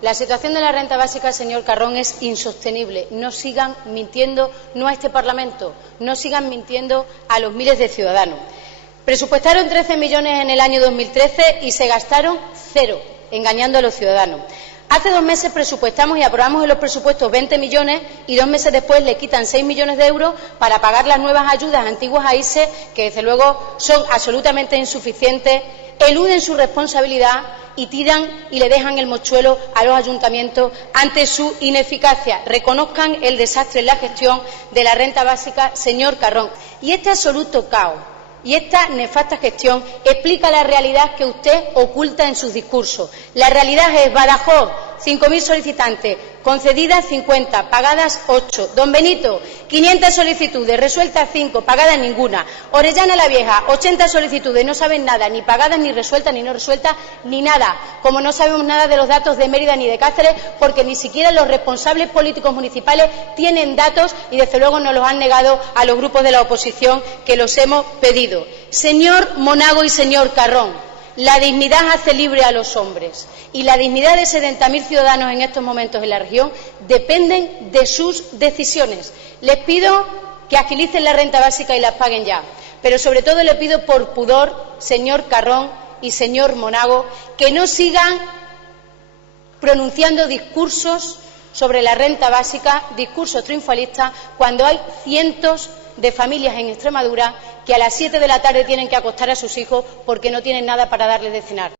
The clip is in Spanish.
La situación de la renta básica, señor Carrón, es insostenible. No sigan mintiendo, no a este Parlamento, no sigan mintiendo a los miles de ciudadanos. Presupuestaron 13 millones en el año 2013 y se gastaron 0, engañando a los ciudadanos. Hace 2 meses presupuestamos y aprobamos en los presupuestos 20 millones y 2 meses después le quitan 6 millones de euros para pagar las nuevas ayudas antiguas a ISE, que desde luego son absolutamente insuficientes, eluden su responsabilidad y tiran y le dejan el mochuelo a los ayuntamientos ante su ineficacia. Reconozcan el desastre en la gestión de la renta básica, señor Carrón. Y este absoluto caos y esta nefasta gestión explica la realidad que usted oculta en sus discursos. La realidad es Badajoz, 5.000 solicitantes, concedidas 50, pagadas 8. Don Benito, 500 solicitudes, resueltas 5, pagadas ninguna. Orellana la Vieja, 80 solicitudes, no saben nada, ni pagadas, ni resueltas, ni no resueltas, ni nada. Como no sabemos nada de los datos de Mérida ni de Cáceres, porque ni siquiera los responsables políticos municipales tienen datos y, desde luego, nos los han negado a los grupos de la oposición que los hemos pedido. Señor Monago y señor Carrón, la dignidad hace libre a los hombres y la dignidad de 70.000 ciudadanos en estos momentos en la región dependen de sus decisiones. Les pido que agilicen la renta básica y las paguen ya, pero sobre todo le pido por pudor, señor Carrón y señor Monago, que no sigan pronunciando discursos sobre la renta básica, discursos triunfalistas, cuando hay cientos de familias en Extremadura que a las 7 de la tarde tienen que acostar a sus hijos porque no tienen nada para darles de cenar.